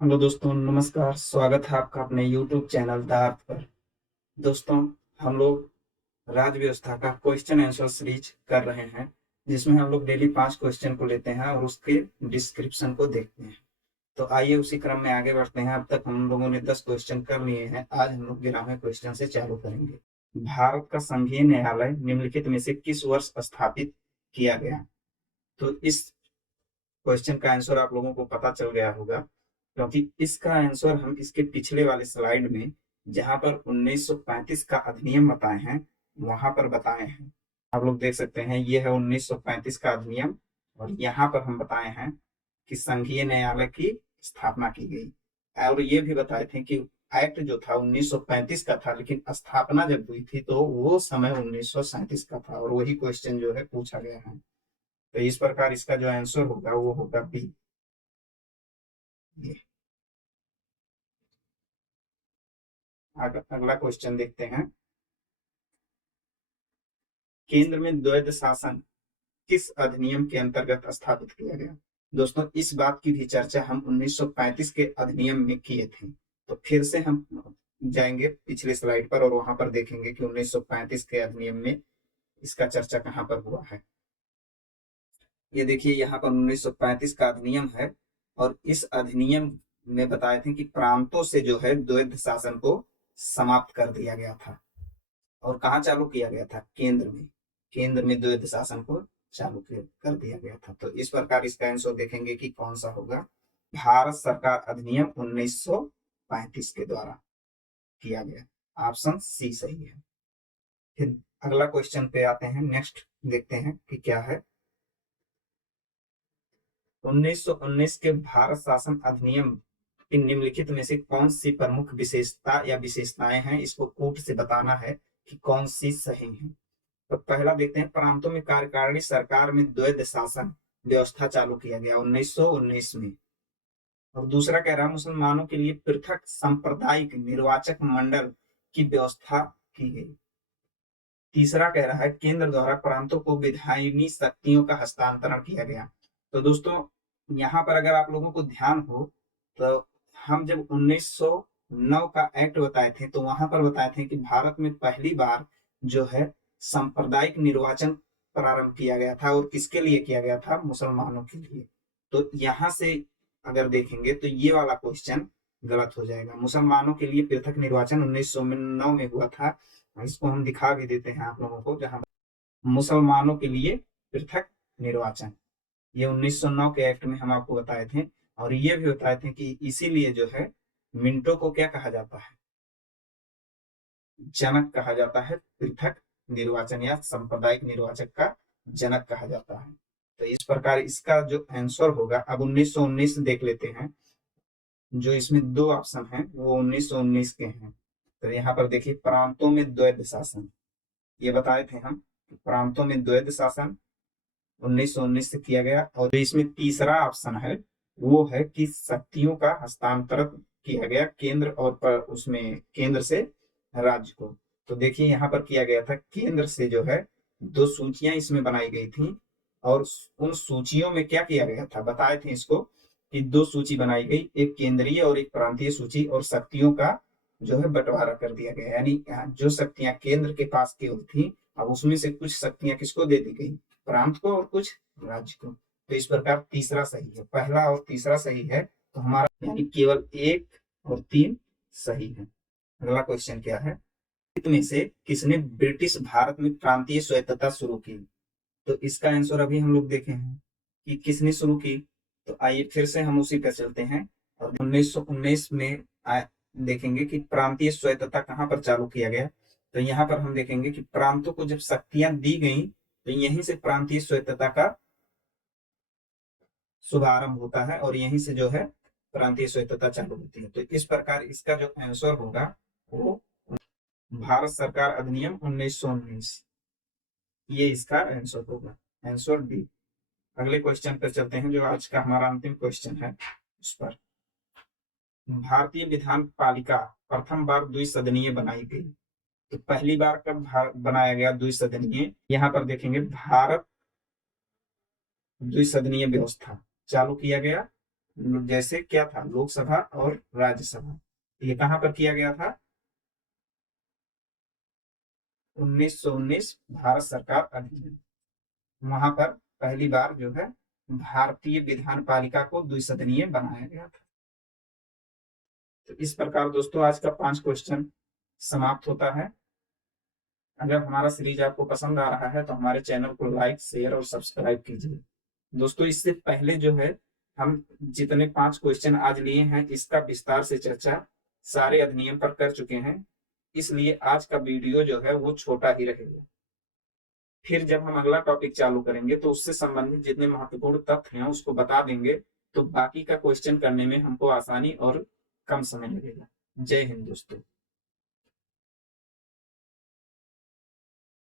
Hello दोस्तों, नमस्कार। स्वागत है आपका अपने YouTube चैनल द अर्थ पर। दोस्तों, हम लोग राज्य व्यवस्था का क्वेश्चन आंसर सीरीज कर रहे हैं, जिसमें हम लोग डेली 5 क्वेश्चन को लेते हैं और उसके डिस्क्रिप्शन को देखते हैं। तो आइए उसी क्रम में आगे बढ़ते हैं। अब तक हम लोगों ने 10 क्वेश्चन कर लिए हैं। आज हम लोग 11वें क्वेश्चन से चालू करेंगे। भारत का संघीय न्यायालय निम्नलिखित में से किस वर्ष स्थापित किया गया? तो इस क्वेश्चन का आंसर आप लोगों को पता चल गया होगा, क्योंकि इसका आंसर हम इसके पिछले वाले स्लाइड में, जहां पर 1935 का अधिनियम बताए हैं, वहां पर बताए हैं। आप लोग देख सकते हैं, ये है 1935 का अधिनियम, और यहाँ पर हम बताए हैं कि संघीय न्यायालय की स्थापना की गई। और ये भी बताए थे कि एक्ट जो था 1935 का था, लेकिन स्थापना जब हुई थी तो वो समय 1937 का था, और वही क्वेश्चन जो है पूछा गया है। तो इस प्रकार इसका जो आंसर होगा वो होगा बी। अगला क्वेश्चन देखते हैं। केंद्र में द्वैध शासन किस अधिनियम के अंतर्गत स्थापित किया गया? दोस्तों, इस बात की भी चर्चा हम 1935 के अधिनियम में किए थे। तो फिर से हम जाएंगे पिछले स्लाइड पर और वहां पर देखेंगे कि 1935 के अधिनियम में इसका चर्चा कहां पर हुआ है। ये देखिए, यहाँ पर 1935 का अधिनियम है, और इस अधिनियम में बताए थे कि प्रांतों से जो है द्वैध शासन को समाप्त कर दिया गया था। और कहाँ चालू किया गया था? केंद्र में द्वैध शासन को चालू कर दिया गया था। तो इस प्रकार इसका आंसर देखेंगे कि कौन सा होगा। भारत सरकार अधिनियम 1935 के द्वारा किया गया। ऑप्शन सी सही है। फिर अगला क्वेश्चन पे आते हैं। नेक्स्ट देखते हैं कि क्या है। 1919 के भारत शासन अधिनियम की निम्नलिखित में से कौन सी प्रमुख विशेषता या विशेषताएं हैं, इसको कोट से बताना है कि कौन सी सही है। तो पहला देखते हैं, प्रांतों में कार्यकारिणी सरकार में द्वैध शासन व्यवस्था चालू किया गया 1919 में। और दूसरा कह रहा है, मुसलमानों के लिए पृथक सांप्रदायिक निर्वाचक मंडल की व्यवस्था की गई। तीसरा कह रहा है, केंद्र द्वारा प्रांतों को विधायनी शक्तियों का हस्तांतरण किया गया। तो दोस्तों, यहाँ पर अगर आप लोगों को ध्यान हो तो हम जब 1909 का एक्ट बताए थे, तो वहां पर बताए थे कि भारत में पहली बार जो है सांप्रदायिक निर्वाचन प्रारंभ किया गया था। और किसके लिए किया गया था? मुसलमानों के लिए। तो यहाँ से अगर देखेंगे तो ये वाला क्वेश्चन गलत हो जाएगा। मुसलमानों के लिए पृथक निर्वाचन 1909 में हुआ था। इसको हम दिखा भी देते हैं आप लोगों को, जहां मुसलमानों के लिए पृथक निर्वाचन, ये 1909 के एक्ट में हम आपको बताए थे। और ये भी बताए थे कि इसीलिए जो है मिंटो को क्या कहा जाता है? जनक कहा जाता है। पृथक निर्वाचन या सांप्रदायिक निर्वाचक का जनक कहा जाता है। तो इस प्रकार इसका जो आंसर होगा, अब 1919 देख लेते हैं। जो इसमें दो ऑप्शन हैं वो 1919 के हैं। तो यहाँ पर देखिए, प्रांतों में द्वैध शासन, ये बताए थे हम, प्रांतों में द्वैध शासन 1919 से किया गया। और इसमें तीसरा ऑप्शन है, वो है कि शक्तियों का हस्तांतरण किया गया केंद्र और पर उसमें केंद्र से राज्य को। तो देखिए, यहाँ पर किया गया था केंद्र से जो है दो सूचियां इसमें बनाई गई थी, और उन सूचियों में क्या किया गया था बताए थे इसको, कि दो सूची बनाई गई, एक केंद्रीय और एक प्रांतीय सूची, और शक्तियों का जो है बंटवारा कर दिया गया। यानी जो शक्तियां केंद्र के पास केवल थी, अब उसमें से कुछ शक्तियां किसको दे दी गई? प्रांत को, और कुछ राज्य को। तो इस प्रकार तीसरा सही है, पहला और तीसरा सही है। तो हमारा यानी केवल 1 और 3 सही है। अगला क्वेश्चन क्या है, में से किसने ब्रिटिश भारत में प्रांतीय स्वायत्तता शुरू की? तो इसका आंसर अभी हम लोग देखे हैं कि किसने शुरू की। तो आइए फिर से हम उसी पर चलते हैं, और 1919 में देखेंगे कि प्रांतीय स्वायत्तता कहाँ पर चालू किया गया। तो यहाँ पर हम देखेंगे कि प्रांतों को जब शक्तियां दी गई, तो यहीं से प्रांतीय स्वायत्तता का शुभारंभ होता है, और यहीं से जो है प्रांतीय स्वायत्तता चालू होती है। तो इस प्रकार इसका जो आंसर होगा वो भारत सरकार अधिनियम 1919, ये इसका आंसर होगा, आंसर डी। अगले क्वेश्चन पर चलते हैं, जो आज का हमारा अंतिम क्वेश्चन है। उस पर, भारतीय विधान पालिका प्रथम बार द्विसदनीय बनाई गई। तो पहली बार कब बनाया गया द्विसदनीय? यहाँ पर देखेंगे, भारत द्विसदनीय व्यवस्था चालू किया गया जैसे क्या था, लोकसभा और राज्यसभा, ये कहाँ पर किया गया था? 1919 भारत सरकार अधिनियम, वहां पर पहली बार जो है भारतीय विधान पालिका को द्विसदनीय बनाया गया था। तो इस प्रकार दोस्तों आज का 5 क्वेश्चन समाप्त होता है। अगर हमारा सीरीज आपको पसंद आ रहा है तो हमारे चैनल को लाइक, शेयर और सब्सक्राइब कीजिए। दोस्तों इससे पहले जो है हम जितने 5 क्वेश्चन आज लिए हैं इसका विस्तार से चर्चा सारे अधिनियम पर कर चुके हैं, इसलिए आज का वीडियो जो है वो छोटा ही रहेगा। फिर जब हम अगला टॉपिक चालू करेंगे तो उससे संबंधित जितने महत्वपूर्ण तथ्य हैं उसको बता देंगे, तो बाकी का क्वेश्चन करने में हमको आसानी और कम समय लगेगा। जय हिंद दोस्तों।